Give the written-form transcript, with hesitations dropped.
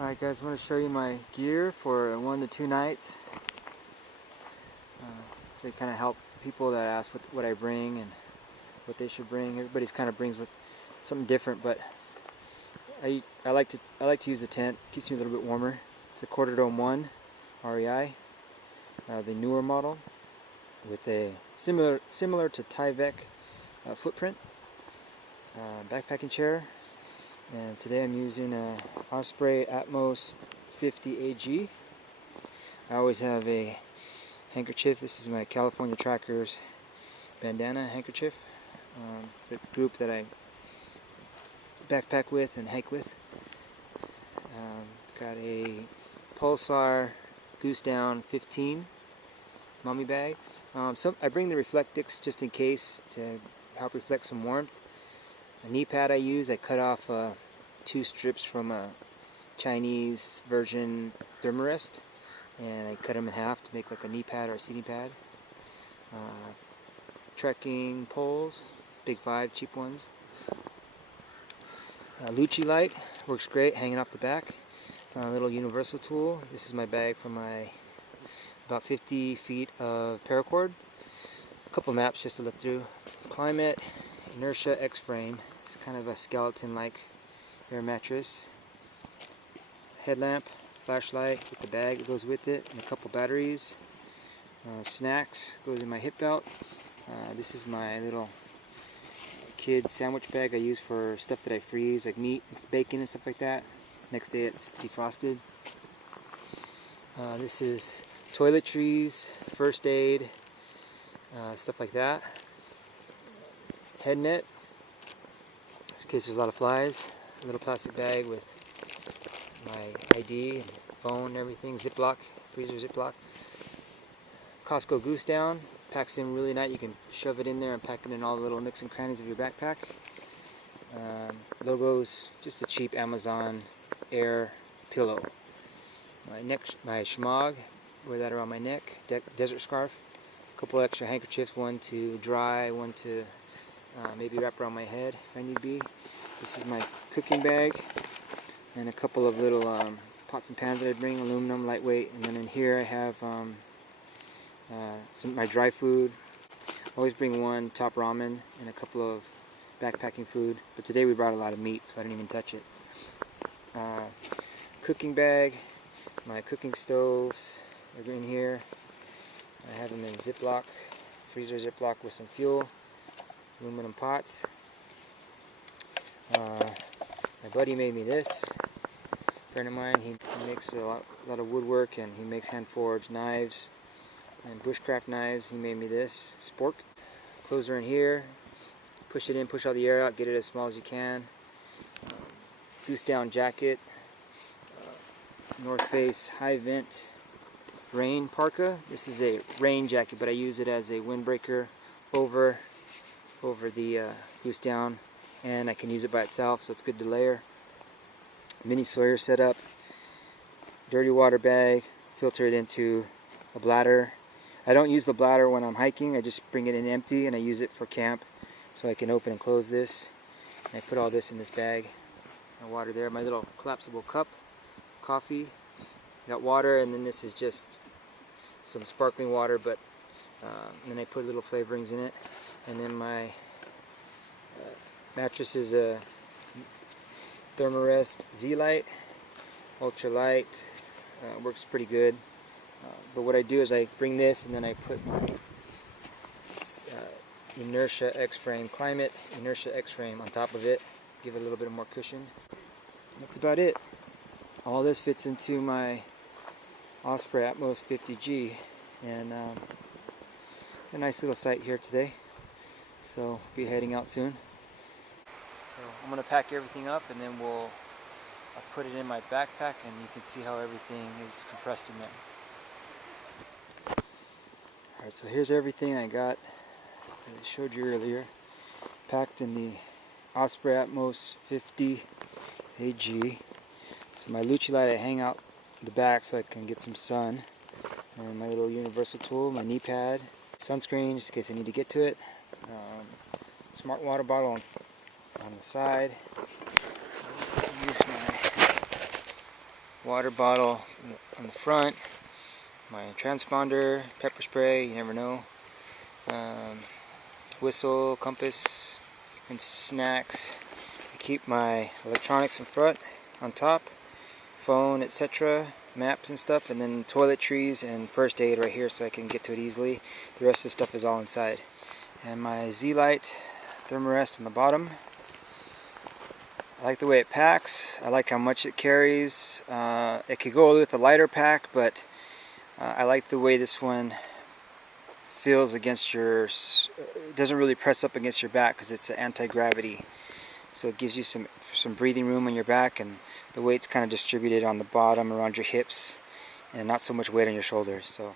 Alright guys, I want to show you my gear for 1 to 2 nights. So it kind of help people that ask what I bring and what they should bring. Everybody's kind of brings something different, but I like to use the tent. It keeps me a little bit warmer. It's a Quarter Dome 1 REI, the newer model, with a similar to Tyvek footprint, backpacking chair. And today I'm using a Osprey Atmos 50 AG. I always have a handkerchief. This is my California Trackers bandana handkerchief. It's a group that I backpack with and hike with. Got a Pulsar Goose Down 15 mommy bag. I bring the Reflectix just in case to help reflect some warmth. A knee pad I cut off 2 strips from a Chinese version thermarest, and I cut them in half to make like a knee pad or a seating pad. Trekking poles, big 5, cheap ones. Lucci light, works great, hanging off the back. A little universal tool. This is my bag for my about 50 feet of paracord. A couple maps just to look through. Climate Inertia X-frame. It's kind of a skeleton-like air mattress. Headlamp, flashlight with the bag that goes with it, and a couple batteries. Snacks goes in my hip belt. This is my little kid sandwich bag I use for stuff that I freeze, like meat, bacon and stuff like that. Next day it's defrosted. This is toiletries, first aid, stuff like that. Head net, in case there's a lot of flies. A little plastic bag with my ID, and phone and everything. Ziploc, freezer Ziploc. Costco Goose Down, packs in really nice. You can shove it in there and pack it in all the little nooks and crannies of your backpack. Logos, just a cheap Amazon Air pillow. My schmog, wear that around my neck. Desert scarf. A couple extra handkerchiefs, one to dry, one to maybe wrap around my head if I need be. This is my cooking bag, and a couple of little pots and pans that I bring, aluminum, lightweight. And then in here I have my dry food. I always bring one top ramen and a couple of backpacking food, but today we brought a lot of meat, so I didn't even touch it. Cooking bag, my cooking stoves are in here. I have them in Ziploc, freezer Ziploc with some fuel. Aluminum pots. My buddy made me this. A friend of mine, he makes a lot of woodwork, and he makes hand-forged knives and bushcraft knives. He made me this spork. Close her in here. Push it in, push all the air out, get it as small as you can. Goose Down jacket. North Face high vent rain parka. This is a rain jacket, but I use it as a windbreaker over the Goose Down, and I can use it by itself, so it's good to layer. Mini Sawyer setup. Dirty water bag. Filter it into a bladder. I don't use the bladder when I'm hiking. I just bring it in empty, and I use it for camp, so I can open and close this. And I put all this in this bag. My water there. My little collapsible cup. Coffee. Got water, and then this is just some sparkling water, but and then I put little flavorings in it. And then my mattress is a Thermarest Z-Lite, ultra light, works pretty good. But what I do is I bring this, and then I put my Inertia X-frame, Climate Inertia X-frame on top of it, give it a little bit more cushion. That's about it. All this fits into my Osprey Atmos 50G, and a nice little site here today. So we'll be heading out soon. So I'm going to pack everything up, and then I'll put it in my backpack, and you can see how everything is compressed in there. Alright, so here's everything I got that I showed you earlier, packed in the Osprey Atmos 50 AG. So my Lucci light I hang out the back so I can get some sun, and my little universal tool, my knee pad, sunscreen just in case I need to get to it, smart water bottle on the side. Use my water bottle on the front, my transponder, pepper spray, you never know, whistle, compass, and snacks. I keep my electronics in front, on top, phone, etc., maps and stuff, and then toiletries and first aid right here so I can get to it easily. The rest of the stuff is all inside. And my Z-Lite thermarest on the bottom. I like the way it packs. I like how much it carries. It could go with a lighter pack, but I like the way this one feels against your, it doesn't really press up against your back because it's an anti-gravity. So it gives you some breathing room on your back, and the weight's kind of distributed on the bottom around your hips and not so much weight on your shoulders. So